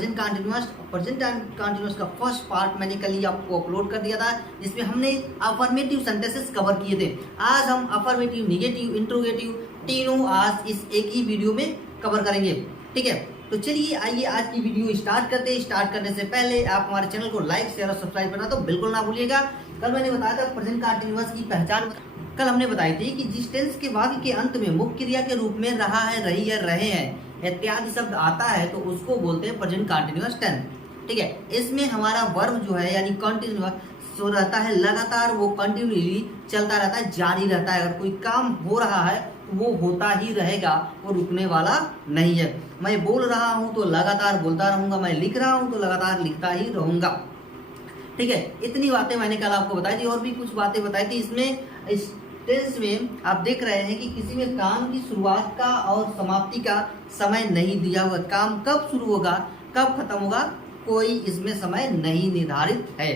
Present continuous का first part मैंने कल ही आपको अपलोड कर दिया था, जिसमें हमने अफर्मेटिव सेंटेंसेस कवर किए थे। आज हम अफर्मेटिव, निगेटिव, इंट्रोगेटिव तीनों आज इस एक ही वीडियो में कवर करेंगे। ठीक है, तो चलिए आइए आज की वीडियो स्टार्ट करते हैं। स्टार्ट करने से पहले आप हमारे चैनल को लाइक, शेयर और सब्सक्राइब करना तो बिल्कुल ना भूलिएगा। कल मैंने बताया था प्रेजेंट कंटिन्यूअस की पहचान। कल हमने बताई थी कि जिस टेंस के वाक्य के अंत में मुख्य क्रिया के रूप में रहा है, रही है, रहे हैं इत्यादि शब्द आता है तो उसको बोलते हैं प्रेजेंट कंटिन्यूअस टेंस। ठीक है, इसमें हमारा वर्ब जो है यानी कंटिन्यूअस जो रहता है लगातार, वो कंटिन्यूअसली चलता रहता है, जारी रहता है। अगर कोई काम हो रहा है तो वो होता ही रहेगा, वो रुकने वाला नहीं है। मैं बोल रहा हूँ तो लगातार बोलता रहूंगा, मैं लिख रहा हूँ तो लगातार लिखता ही रहूंगा। ठीक है, इतनी बातें मैंने कल आपको बताई थी और भी कुछ बातें बताई थी। इसमें इस टेंस में आप देख रहे हैं कि किसी में काम की शुरुआत का और समाप्ति का समय नहीं दिया हुआ। काम कब शुरू होगा, कब खत्म होगा, कोई इसमें समय नहीं निर्धारित है।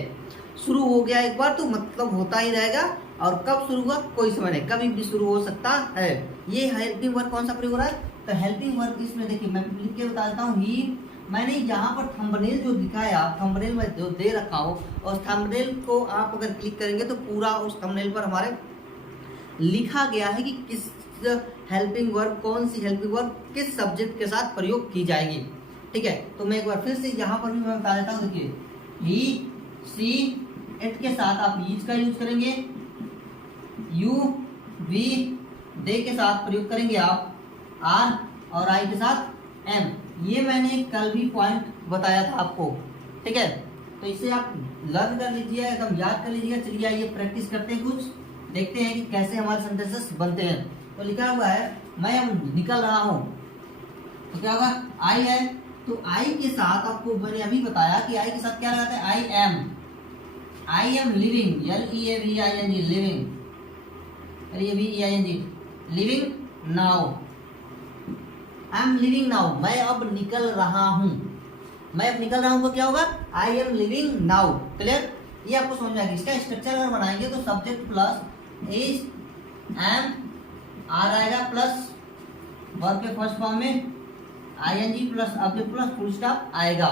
शुरू हो गया एक बार तो मतलब होता ही रहेगा, और कब शुरू हुआ कोई समय नहीं, कभी भी शुरू हो सकता है। ये हेल्पिंग वर्ब कौन सा प्रयोग हो रहा है, तो हेल्पिंग वर्ब इसमें देखिए मैं लिख के बता देता हूँ। ही मैंने यहाँ पर थंबनेल जो दिखाया, थंबनेल में जो दे रखा हो, और थंबनेल को आप अगर क्लिक करेंगे तो पूरा उस थंबनेल पर हमारे लिखा गया है कि किस हेल्पिंग वर्ब, कौन सी हेल्पिंग वर्ब किस सब्जेक्ट के साथ प्रयोग की जाएगी। ठीक है, तो मैं एक बार फिर से यहाँ पर भी मैं बता देता हूँ। देखिए ही, सी, इट के साथ आप ईज का यूज करेंगे, यू, वी, दे के साथ प्रयोग करेंगे आप आर, और आई के साथ एम। ये मैंने कल भी पॉइंट बताया था आपको। ठीक है, तो इसे आप लर्न कर लीजिए, एकदम याद कर लीजिएगा। चलिए आइए प्रैक्टिस करते हैं, कुछ देखते हैं कि कैसे हमारे सेंटेंसेस बनते हैं। तो लिखा हुआ है मैं अब निकल रहा हूँ, तो क्या होगा, आई है, तो आई के साथ आपको मैंने अभी बताया कि आई के साथ क्या लगाते हैं, I am living, LEAVING, living, LEVING, living now. I am living now, मैं अब निकल रहा हूँ। मैं अब निकल रहा हूँ तो क्या होगा, I am living now. Clear, ये आपको समझ में आएगा। इसका स्ट्रक्चर अगर बनाएंगे तो subject plus is, am, are आएगा, प्लस वर्ब के फर्स्ट फॉर्म में ING plus object plus full stop आएगा।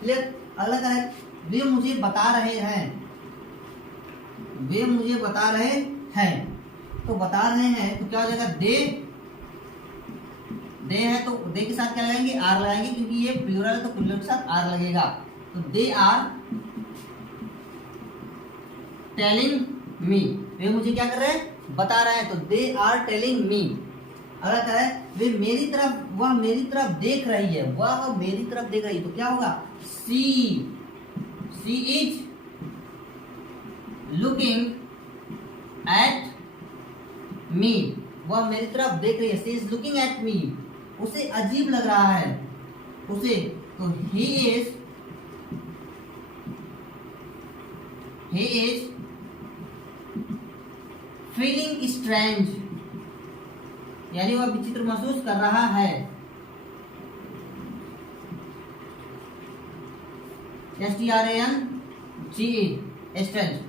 क्लियर, अलग है। वे मुझे बता रहे हैं, वे मुझे बता रहे हैं, तो बता रहे हैं तो क्या हो जाएगा, दे है तो दे के साथ क्या लगाएंगे, आर लगाएंगे, क्योंकि ये प्लूरल है तो प्लूरल के साथ आर लगेगा। तो दे आर टेलिंग मी, वे मुझे क्या कर रहे हैं, बता रहे हैं, तो दे आर टेलिंग मी। अगर कह रहा है वे मेरी तरफ, वह मेरी तरफ देख रही है, वह मेरी तरफ देख रही है, तो क्या होगा, सी इज लुकिंग एट मी, वह मेरी तरफ देख रही है, सी इज लुकिंग एट मी। उसे अजीब लग रहा है, उसे, तो ही इज फीलिंग स्ट्रेंज, यानी वह विचित्र महसूस कर रहा है। STRANG, स्ट्रेंज,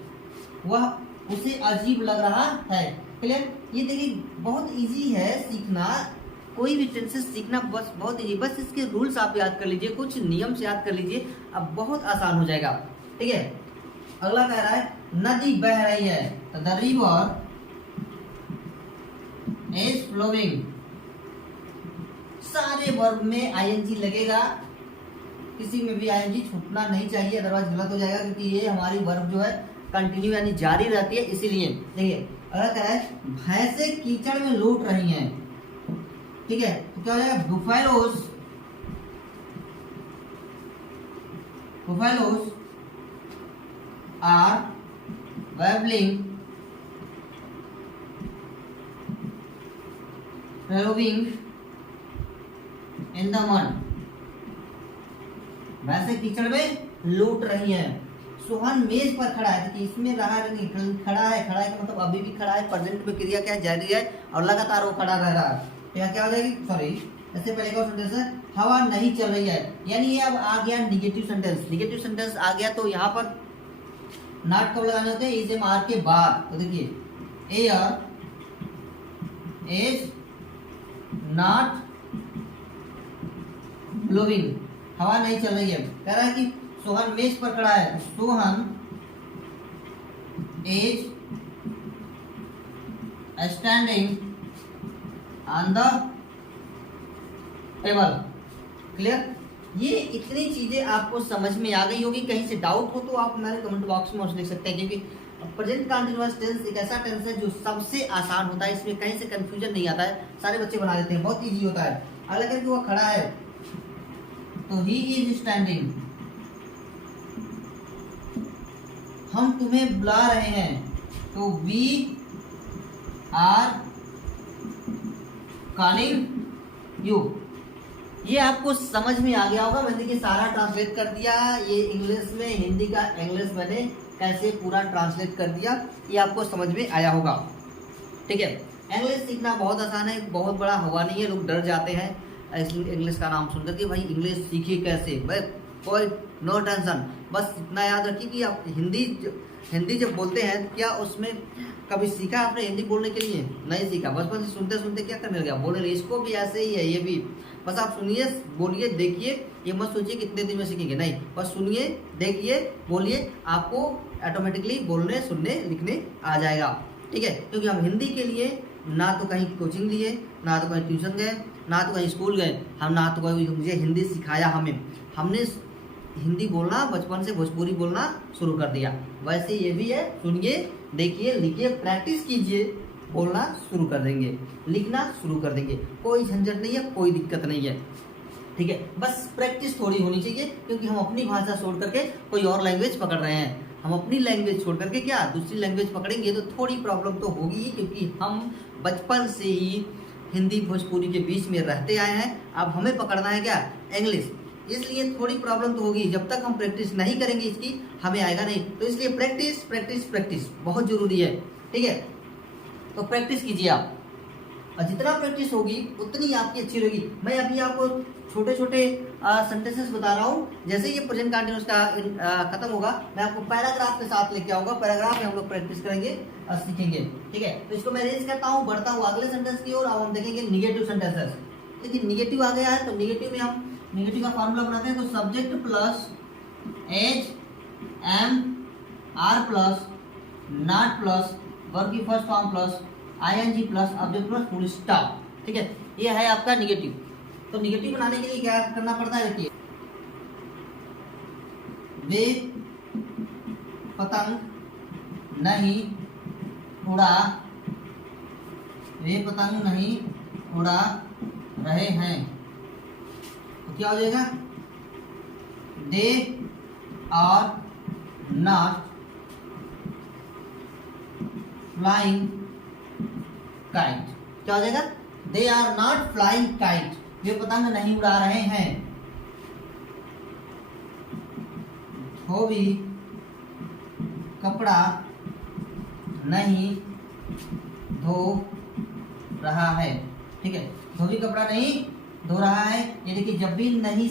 वह उसे अजीब लग रहा है। क्लियर, ये देखिए बहुत इजी है सीखना, कोई भी टेंसेस सीखना बस बहुत इजी, बस इसके रूल्स आप याद कर लीजिए, कुछ नियम से याद कर लीजिए, अब बहुत आसान हो जाएगा। ठीक है, अगला कह रहा है नदी बह रही है, तो द रिवर इज फ्लोइंग। सारे वर्ब में ING लगेगा, किसी में भी ING छूटना नहीं चाहिए, अदरवाइज गलत हो जाएगा, क्योंकि ये हमारी वर्ब जो है कंटिन्यू यानी जारी रहती है, इसीलिए। देखिए अगर कह रहा है भैंसे कीचड़ में लौट रही हैं, ठीक है, तो क्या हो जाएगा, buffaloes are wobbling wallowing in the mud, वैसे कीचड़ में लौट रही हैं। सोहन मेज पर खड़ा है, देखिए इसमें रहा नहीं, खड़ा है, खड़ा है का मतलब अभी भी खड़ा है, प्रेजेंट में क्रिया क्या है, जारी है, और लगातार वो खड़ा रह रहा है। यहाँ क्या हो जाएगी, सॉरी इससे पहले का सेंटेंस है हवा नहीं चल रही है, यानी ये अब आ गया निगेटिव सेंटेंस। निगेटिव सेंटेंस आ गया तो यहाँ पर नॉट कब लगाने होते हैं, इज एम आर के बाद। तो देखिए एयर इज नॉट ब्लोइंग, हवा नहीं चल रही है। कह रहा है कि सोहन मेज पर खड़ा है, Sohan is standing on the table. Clear? ये इतनी चीजें आपको समझ में आ गई होगी। कहीं से डाउट हो तो आप हमारे कमेंट बॉक्स में लिख सकते हैं, क्योंकि प्रेजेंट कंटीन्यूअस टेंस एक ऐसा टेंस है जो सबसे आसान होता है, इसमें कहीं से कंफ्यूजन नहीं आता है, सारे बच्चे बना लेते हैं, बहुत इजी होता है। अगर करके वो खड़ा है तो ही इज स्टैंडिंग, हम तुम्हें बुला रहे हैं तो वी आर कॉलिंग यू। ये आपको समझ में आ गया होगा। मैंने देखिए सारा ट्रांसलेट कर दिया, ये इंग्लिश में हिंदी का इंग्लिश मैंने कैसे पूरा ट्रांसलेट कर दिया, ये आपको समझ में आया होगा। ठीक है, इंग्लिश सीखना बहुत आसान है, बहुत बड़ा हुआ नहीं है। लोग डर जाते हैं इंग्लिश का नाम सुनकर कि भाई इंग्लिश सीखिए कैसे। भाई कोई नो टेंशन, बस इतना याद रखिए कि आप हिंदी जब बोलते हैं, क्या उसमें कभी सीखा आपने हिंदी बोलने के लिए? नहीं सीखा, बचपन से सुनते सुनते क्या करने लगा, बोलने लगे। इसको भी ऐसे ही है, ये भी बस आप सुनिए, बोलिए, देखिए, ये मत सोचिए कितने दिन में सीखेंगे, नहीं, बस सुनिए, देखिए, बोलिए, आपको ऑटोमेटिकली बोलने, सुनने, लिखने आ जाएगा। ठीक है, क्योंकि हम हिंदी के लिए ना तो कहीं कोचिंग लिए, ना तो कहीं ट्यूशन गए, ना तो कहीं स्कूल गए, हम ना तो कोई मुझे हिंदी सिखाया, हमने हिंदी बोलना बचपन से भोजपुरी बोलना शुरू कर दिया। वैसे ये भी है, सुनिए, देखिए, लिखिए, प्रैक्टिस कीजिए, बोलना शुरू कर देंगे, लिखना शुरू कर देंगे, कोई झंझट नहीं है, कोई दिक्कत नहीं है। ठीक है, बस प्रैक्टिस थोड़ी होनी चाहिए, क्योंकि हम अपनी भाषा छोड़ करके कोई और लैंग्वेज पकड़ रहे हैं। हम अपनी लैंग्वेज छोड़ करके क्या दूसरी लैंग्वेज पकड़ेंगे तो थोड़ी प्रॉब्लम तो होगी, क्योंकि हम बचपन से ही हिंदी भोजपुरी के बीच में रहते आए हैं। अब हमें पकड़ना है क्या, इंग्लिश, इसलिए थोड़ी प्रॉब्लम तो होगी। जब तक हम प्रैक्टिस नहीं करेंगे इसकी, हमें आएगा नहीं। तो इसलिए प्रैक्टिस प्रैक्टिस प्रैक्टिस बहुत जरूरी है। ठीक है, तो प्रैक्टिस कीजिए आप, और जितना प्रैक्टिस होगी उतनी आपकी अच्छी रहेगी। मैं अभी आपको छोटे छोटे सेंटेंसेस बता रहा हूँ। जैसे ये प्रेजेंट कंटीन्यूअस का खत्म होगा, मैं आपको पैराग्राफ के साथ लेके आऊंगा, पैराग्राफ में हम लोग प्रैक्टिस करेंगे और सीखेंगे। ठीक है, तो इसको मैं रेंज करता हूँ, बढ़ता हूँ अगले सेंटेंस की ओर। अब हम देखेंगे निगेटिव सेंटेंसेस। यदि निगेटिव आ गया है तो निगेटिव में हम निगेटिव का फॉर्मूला बनाते हैं। तो subject plus is am are plus not plus verb की first form plus ING plus object plus full stop. ठीक है, ये है आपका निगेटिव। तो निगेटिव बनाने के लिए क्या करना पड़ता है, देखिए, वे पतंग नहीं उड़ा, वे पतंग नहीं उड़ा रहे हैं, तो क्या हो जाएगा, they are not flying kite. क्या हो जाएगा, they are not flying kite, वे पतंग नहीं उड़ा रहे हैं। धोबी कपड़ा नहीं धो रहा है। ठीक है, धोबी कपड़ा नहीं धो रहा है, यानी कि जब भी नहीं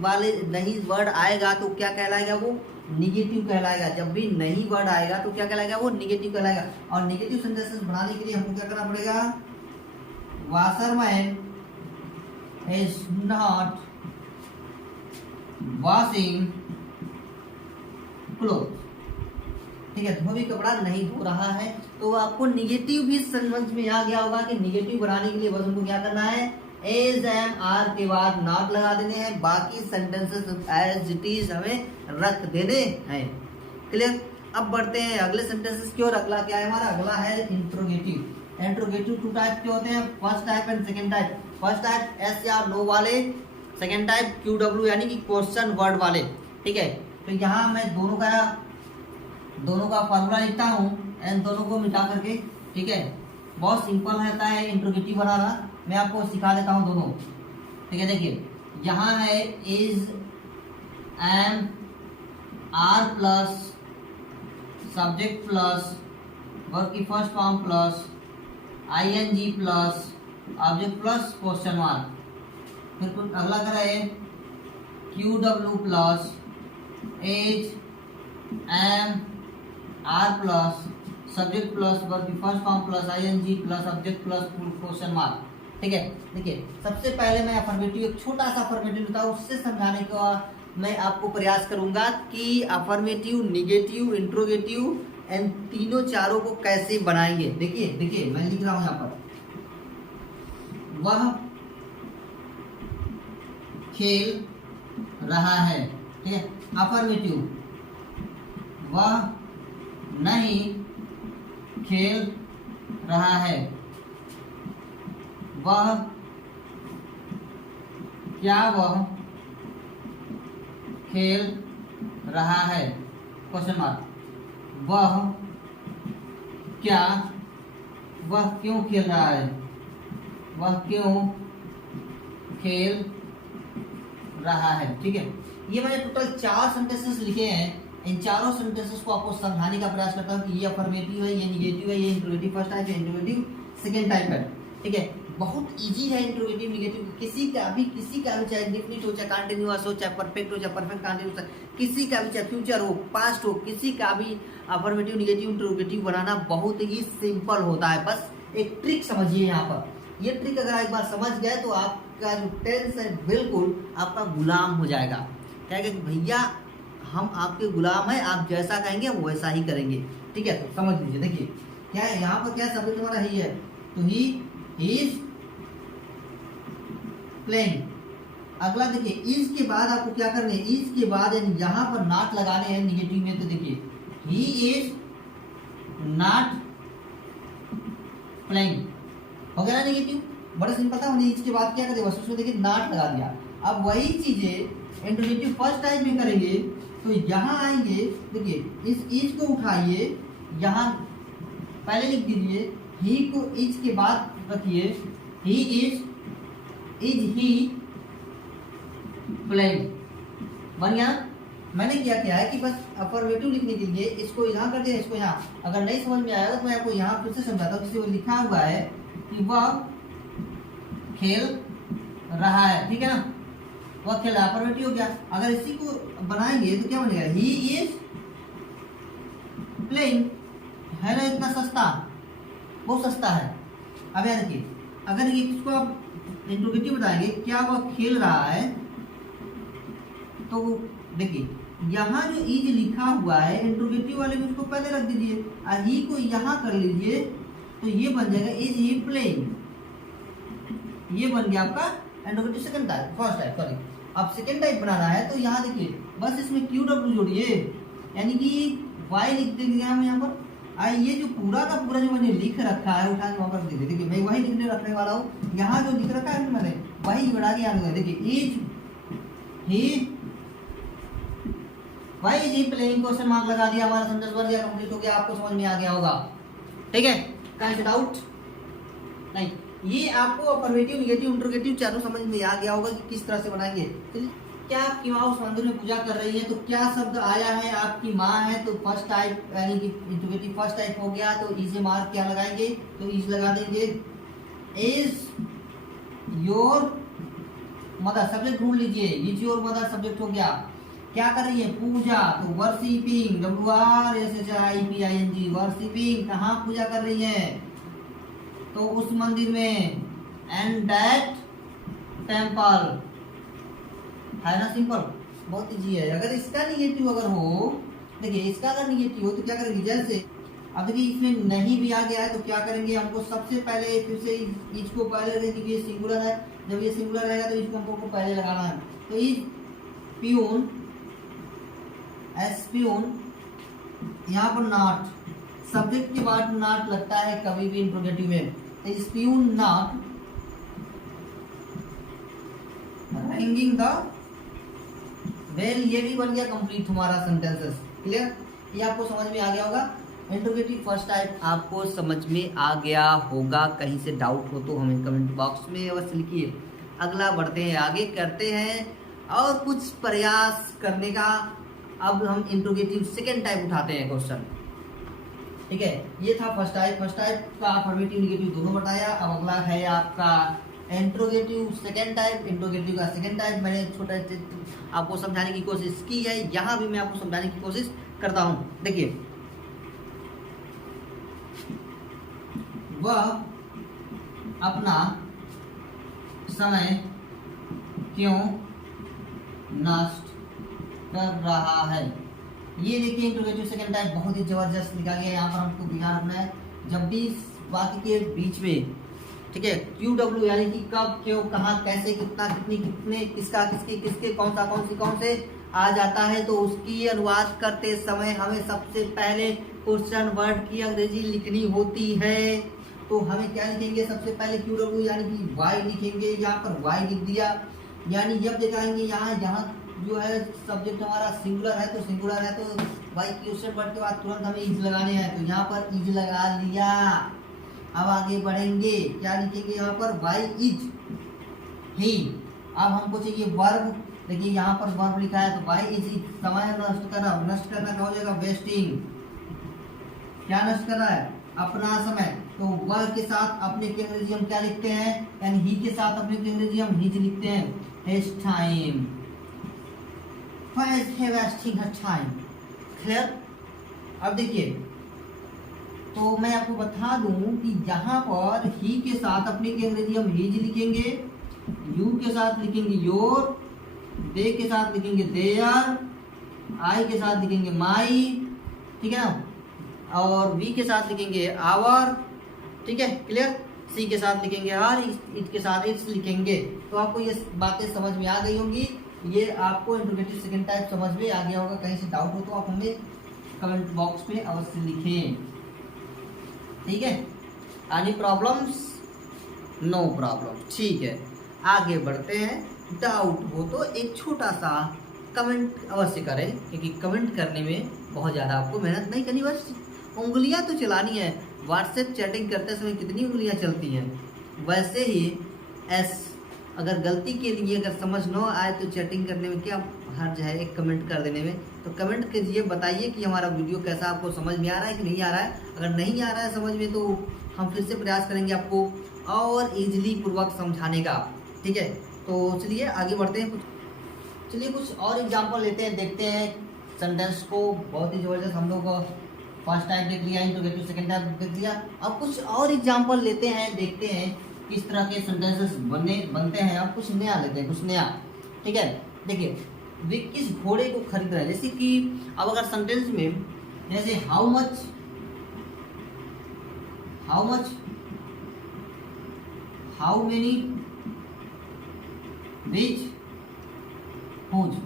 वाले नहीं वर्ड आएगा तो क्या कहलाएगा, वो निगेटिव कहलाएगा। जब भी नहीं वर्ड आएगा तो क्या कहलाएगा, वो निगेटिव कहलाएगा। और निगेटिव सेंटेंसेस बनाने के लिए हमको क्या करना पड़ेगा, washerman is not washing cloth. ठीक है, धोबी कपड़ा नहीं धो रहा है, तो आपको निगेटिव भी समझ में आ गया होगा कि निगेटिव बनाने के लिए बस हमको क्या करना है, एज एम आर के बाद नॉट लगा देने हैं, बाकी सेंटेंसेस एज इट इज हमें रख देने हैं। क्लियर? अब बढ़ते हैं अगले सेंटेंसेस की ओर। अगला क्या है हमारा, अगला है इंट्रोगेटिव। इंट्रोगेटिव टू टाइप के होते हैं, first type and second type. First type S या नो वाले, सेकंड टाइप क्यू डब्ल्यू यानी कि क्वेश्चन वर्ड वाले। ठीक है, तो यहाँ मैं दोनों का फॉर्मूला लिखता हूँ, एंड दोनों को मिटा करके। ठीक है, बहुत सिंपल रहता है इंट्रोगेटिव बनाना, मैं आपको सिखा देता हूँ दोनों। ठीक है, देखिए यहाँ है is am are plus subject plus verb की first form plus ING plus object plus question mark. फिर कुछ अगला करा है Q W plus is am are plus subject plus verb की first form plus ING plus object plus question mark. ठीक है। देखिए सबसे पहले मैं अफर्मेटिव एक छोटा सा अफर्मेटिव बताऊँ, उससे समझाने का मैं आपको प्रयास करूंगा कि अफर्मेटिव, निगेटिव, इंट्रोगेटिव एंड तीनों चारों को कैसे बनाएंगे। देखिए देखिए मैं लिख रहा हूं यहाँ पर, वह खेल रहा है, ठीक है। अफर्मेटिव, वह नहीं खेल रहा है, वह, क्या वह खेल रहा है, क्वेश्चन मार्क, वह क्या, वह क्यों खेल रहा है, वह क्यों खेल रहा है, ठीक है। ये मैंने टोटल 4 सेंटेंसेस लिखे हैं। इन चारों सेंटेंसेस को आपको समझाने का प्रयास करता हूँ कि ये अफर्मेटिव है, ये निगेटिव है, ये इंट्रोगेटिव फर्स्ट टाइप है, इंट्रोगेटिव सेकंड टाइप है, ठीक है। बहुत इजी है इंट्रोगेटिव निगेटिव, किसी का भी चाहे डेफिनिट हो, चाहे कंटिन्यूअस हो, चाहे परफेक्ट हो, चाहे परफेक्ट कंटिन्यूअस, किसी का भी चाहे फ्यूचर हो, पास्ट हो, किसी का भी अफर्मेटिव निगेटिव इंट्रोगेटिव बनाना बहुत ही सिंपल होता है। बस एक ट्रिक समझिए यहाँ पर। ये ट्रिक अगर एक बार समझ गए तो आपका जो टेंस है बिल्कुल आपका गुलाम हो जाएगा। क्या कि भैया हम आपके गुलाम हैं, आप जैसा कहेंगे हम वैसा ही करेंगे, ठीक है। तो समझ लीजिए, देखिए क्या है यहाँ पर, क्या सब्जेक्ट हमारा ही है, तो ही इज प्लेइंग। अगला देखिए इज के बाद आपको क्या करना है, इज के बाद यहाँ पर नॉट लगाने हैं निगेटिव में। तो देखिए ही इज नॉट प्लेइंग, हो गया ना निगेटिव, बड़ा सिंपल था। हमने इज के बाद क्या कर दिया, बस उसमें देखिए नॉट लगा दिया। अब वही चीजें इंट्रोगेटिव फर्स्ट टाइप में करेंगे, तो यहाँ आएंगे, देखिए इस इज को उठाइए, यहाँ पहले लिख दीजिए, ही को इज के बाद रखिए, ही इज ही प्लेइंग, बन गया। मैंने क्या है कि बस अफर्मेटिव लिखने के लिए इसको यहाँ कर दिया, इसको यहाँ। अगर नहीं समझ में आएगा तो मैं आपको यहाँ फिर से समझाता हूँ। किसी को लिखा हुआ है कि वह खेल रहा है, ठीक है ना, वह खेल रहा है, अफर्मेटिव हो गया। अगर इसी को बनाएंगे तो क्या बनेगा, ही इज प्लेइंग, है ना, इतना सस्ता, बहुत सस्ता है। अब याद रखिए, अगर ये इसको आप इंट्रोगेटिव बताएंगे, क्या वह खेल रहा है, तो देखिए यहाँ जो इज लिखा हुआ है इंट्रोगेटिव वाले में उसको पहले रख दीजिए, और ही को यहाँ कर लीजिए, तो ये बन जाएगा इज ही प्लेइंग। ये बन गया आपका interrogative second type, first type sorry. अब सेकंड टाइप बनाना है तो यहाँ देखिए बस इसमें क्यू डब्ल्यू जोड़िए, यानी कि वाई लिख देंगे हम यहाँ पर। ये जो पूरा का पूरा जो मैंने लिख रखा है उठा के वहाँ पर देखिए, देखिए मैं वही लिखने रखने वाला हूँ। यहाँ जो लिख रखा है मैंने वही बढ़ा के यहाँ देखिए, is he, why is he playing, question mark लगा दिया, हमारा सेंटेंस बन गया, कंप्लीट हो गया। आपको समझ में आ गया होगा, ठीक है, कहीं से डाउट नहीं। ये आपको अफर्मेटिव, निगेटिव, इंट्रोगेटिव चारों समझ में आ गया होगा कि किस तरह से बनाएंगे। क्या आपकी माँ उस मंदिर में पूजा कर रही है, तो क्या शब्द आया है, आपकी माँ है, तो फर्स्ट टाइप यानी कि इंट्रोगेटिव फर्स्ट टाइप हो गया, तो इज मार्क क्या लगाएंगे, तो इज लगा देंगे। इज योर मदर, सब्जेक्ट ढूंढ लीजिए, इज योर मदर सब्जेक्ट हो गया। क्या कर रही है, पूजा, तो वर्शिपिंग, WRSHIPING, वर्शिपिंग, कहाँ पूजा कर रही है, तो उस मंदिर में, एंड दैट टेम्पल, है ना, सिंपल, बहुत इजी है। अगर इसका निगेटिव अगर हो, देखिए इसका अगर निगेटिव हो तो क्या करेंगे, जैसे अब देखिए इसमें नहीं भी आ गया है तो क्या करेंगे, हमको सबसे पहले फिर से इज को पहले रखेंगे, क्योंकि ये सिंगुलर है, जब ये सिंगुलर रहेगा तो इसको हमको पहले लगाना है। तो इज प्यून, एस्प्यून, यहाँ पर नॉट, सब्जेक्ट के बाद नॉट लगता है कभी भी इंट्रोगेटिव में, तो is peon not ringing the bell. ये भी बन गया कंप्लीट हमारा सेंटेंसेस, क्लियर, ये आपको समझ में आ गया होगा। इंट्रोगेटिव फर्स्ट टाइप आपको समझ में आ गया होगा। कहीं से डाउट हो तो हमें कमेंट बॉक्स में अवश्य लिखिए। अगला बढ़ते हैं, आगे करते हैं और कुछ प्रयास करने का। अब हम इंट्रोगेटिव सेकेंड टाइप उठाते हैं क्वेश्चन, ठीक है। ये था फर्स्ट टाइप, फर्स्ट टाइप का अफर्मेटिव निगेटिव दोनों बताया। अब अगला है आपका इंट्रोगेटिव सेकेंड टाइप, इंट्रोगेटिव का सेकेंड टाइप मैंने छोटा आपको समझाने की कोशिश की है, यहाँ भी मैं आपको समझाने की कोशिश करता हूँ। देखिए वह अपना समय क्यों नष्ट कर रहा है। ये देखिए इंट्रोगेटिव सेकंड टाइप बहुत ही जबरदस्त लिखा गया है। यहाँ पर हमको ध्यान रखना है जब भी वाक्य के बीच में, ठीक है, क्यू डब्ल्यू यानी कि कब, क्यों, कहाँ, कैसे, कितना, कितनी, कितने, किसका, किसके, किसके, कौन सा, कौन से आ जाता है तो उसकी अनुवाद करते समय हमें सबसे पहले क्वेश्चन वर्ड की अंग्रेजी लिखनी होती है। तो हमें क्या लिखेंगे, सबसे पहले क्यू डब्ल्यू यानी कि वाई लिखेंगे। यहाँ पर वाई लिख दिया, यानी जब दिखाएंगे यहाँ जो है सब्जेक्ट हमारा सिंगुलर है तो सिंगुलर है तो वाई क्वेश्चन वर्ड के बाद तुरंत हमें इज लगाने हैं, तो यहाँ पर इज लगा लिया। अब आगे बढ़ेंगे, क्या लिखेंगे यहाँ पर, वाई इज ही। अब हमको चाहिए वर्ब, देखिए यहाँ पर वर्ब लिखा है तो वाई इज समय नष्ट करना, नष्ट करना क्या हो जाएगा, वेस्टिंग। क्या नष्ट कर रहा है, अपना समय। तो वर्ब के साथ अपने की अंग्रेजी हम क्या लिखते हैं, यानी ही के साथ अपने की अंग्रेजी हम हिज लिखते हैं, हिज टाइम। वेस्टिंग हर टाइम। क्लियर। अब देखिए, तो मैं आपको बता दूं कि जहां पर ही के साथ अपने की अंग्रेजी हम हिज लिखेंगे, यू के साथ लिखेंगे योर, दे के साथ लिखेंगे देयर, आई के साथ लिखेंगे माई, ठीक है ना, और वी के साथ लिखेंगे आवर, ठीक है, क्लियर। सी के साथ लिखेंगे हर, इट के साथ इट्स लिखेंगे। तो आपको ये बातें समझ में आ गई होंगी। ये आपको इंट्रोगेटिव सेकंड टाइप समझ में आ गया होगा। कहीं से डाउट हो तो आप हमें कमेंट बॉक्स में अवश्य लिखें, ठीक है। एनी प्रॉब्लम्स, नो प्रॉब्लम, ठीक है। आगे बढ़ते हैं। डाउट हो तो एक छोटा सा कमेंट अवश्य करें, क्योंकि कमेंट करने में बहुत ज़्यादा आपको मेहनत नहीं करनी, बस उंगलियां तो चलानी है। व्हाट्सएप चैटिंग करते समय कितनी उंगलियां चलती हैं, वैसे ही एस अगर गलती के लिए अगर समझ न आए तो चैटिंग करने में क्या हर्ज है, एक कमेंट कर देने में। तो कमेंट कीजिए, बताइए कि हमारा वीडियो कैसा आपको समझ में आ रहा है कि नहीं आ रहा है। अगर नहीं आ रहा है समझ में तो हम फिर से प्रयास करेंगे आपको और ईजिली पूर्वक समझाने का, ठीक है। तो चलिए आगे बढ़ते हैं। चलिए कुछ और एग्जाम्पल लेते हैं, देखते हैं सेंटेंस को। बहुत ही ज़बरदस्त हम लोग फर्स्ट टाइप देख लिया, इंट्रोगेटिव सेकंड टाइप देख लिया। अब कुछ और एग्जाम्पल लेते हैं, देखते हैं किस तरह के सेंटेंसेस बनते हैं। अब कुछ नया लेते हैं, कुछ नया, ठीक है। देखिए, वे किस घोड़े को खरीद रहे हैं, जैसे कि अब अगर सेंटेंस में जैसे how much, how many, which, whose,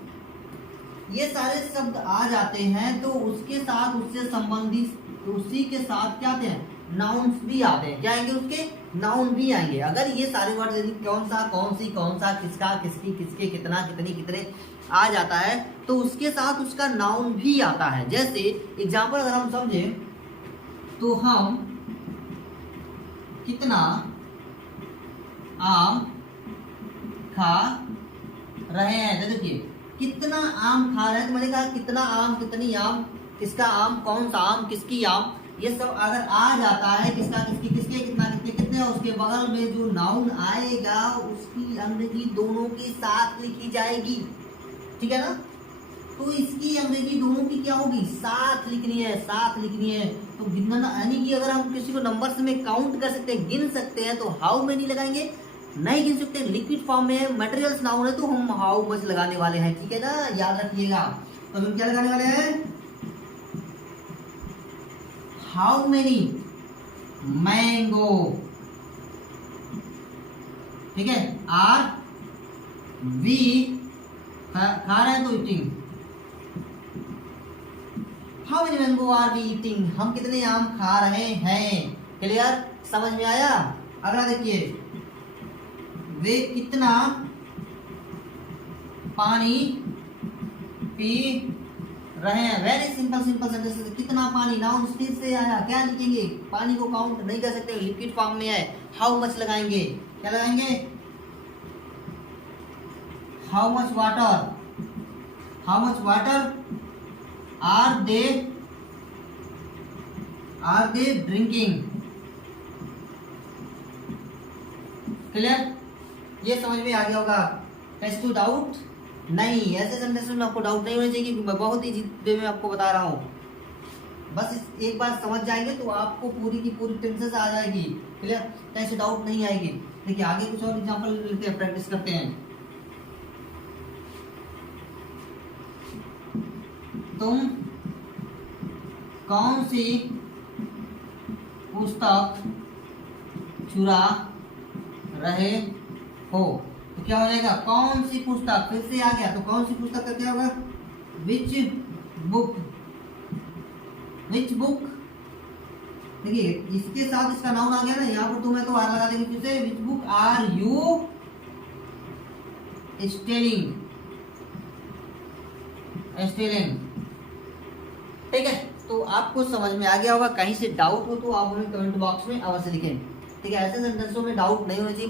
ये सारे शब्द आ जाते हैं तो उसके साथ उससे संबंधित उसी के साथ क्या आते हैं, नाउन्स भी आते हैं। क्या आएंगे, उसके नाउन भी आएंगे। अगर ये सारे वर्ड यदि कौन सा, कौन सी, कौन सा, किसका, किसकी, किसके, कितना, कितनी, कितने आ जाता है तो उसके साथ उसका नाउन भी आता है। जैसे एग्जाम्पल अगर हम समझे तो हम कितना आम खा रहे हैं, तो देखिए कितना आम खा रहे हैं तो मैंने कहा कितना आम, कितनी आम, किसका आम, कौन सा आम, किसकी आम, ये सब अगर आ जाता है, किसका, किसकी, किसके, कितना, कितने, कितने, उसके बगल में जो नाउन आएगा उसकी अंग्रेजी दोनों के साथ लिखी जाएगी, ठीक है ना। तो इसकी अंग्रेजी दोनों की क्या होगी, साथ लिखनी है, साथ लिखनी है। तो गिनना यानी कि अगर हम किसी को नंबर्स में काउंट कर सकते हैं, गिन सकते हैं तो हाउ मेनी लगाएंगे, नहीं गिन सकते, लिक्विड फॉर्म में मटेरियल्स नाउन है तो हम हाउ मच लगाने वाले हैं, ठीक है ना, याद रखिएगा। तो हम क्या लगाने वाले हैं, हाउ मेनी मैंगो, ठीक है, आर वी खा रहे हैं तो eating, how many mango are we eating, हम कितने आम खा रहे हैं। क्लियर, समझ में आया। अगला देखिए, वे कितना पानी पी रहे हैं। वेरी सिंपल सेंटेंस, कितना पानी, नाउन फिर से आया, क्या लिखेंगे, पानी को काउंट नहीं कर सकते, लिक्विड फॉर्म में है, हाउ मच लगाएंगे, क्या लगाएंगे, how much water, how much water are they drinking. Clear, ये समझ में आ गया होगा। टेस्ट टू डाउट नहीं, ऐसे सेंटेंस में आपको डाउट नहीं होना चाहिए, मैं बहुत ही वे में आपको बता रहा हूँ। बस एक बार समझ जाएंगे तो आपको पूरी की पूरी टेंशन आ जाएगी। क्लियर, टेस्ट डाउट नहीं आएगी। देखिए आगे कुछ और एग्जांपल लेते हैं, प्रैक्टिस करते हैं। तुम कौन सी पुस्तक चुरा रहे हो? तो क्या हो जाएगा, कौन सी पुस्तक, फिर से आ गया तो कौन सी पुस्तक का क्या होगा, विच बुक, विच बुक। देखिए इसके साथ इसका नाउन आ गया ना, यहाँ पर तुम्हें तो आर लगा देंगे फिर से, which book are you stealing, stealing. ठीक है, तो आपको समझ में आ गया होगा। कहीं से डाउट हो तो आप हमें कमेंट बॉक्स में अवश्य लिखें। ठीक है, ऐसे सेंटेंसों में डाउट नहीं होना चाहिए।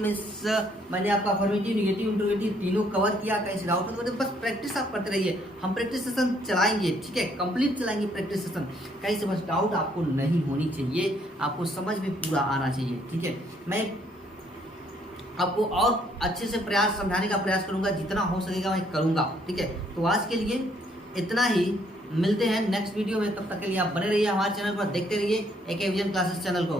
मैंने आपका अफर्मेटिव, निगेटिव, इंट्रोगेटिव तीनों कवर किया। कहीं से डाउट हो तो बस प्रैक्टिस आप करते रहिए। हम प्रैक्टिस सेशन चलाएंगे, ठीक है, कंप्लीट चलाएंगे प्रैक्टिस सेशन। कहीं से बस डाउट आपको नहीं होनी चाहिए, आपको समझ में पूरा आना चाहिए। ठीक है, मैं आपको और अच्छे से प्रयास समझाने का प्रयास करूंगा, जितना हो सकेगा मैं करूंगा। ठीक है, तो आज के लिए इतना ही, मिलते हैं नेक्स्ट वीडियो में। तब तक के लिए आप बने रहिए हमारे चैनल पर, देखते रहिए AK विजन क्लासेस चैनल को।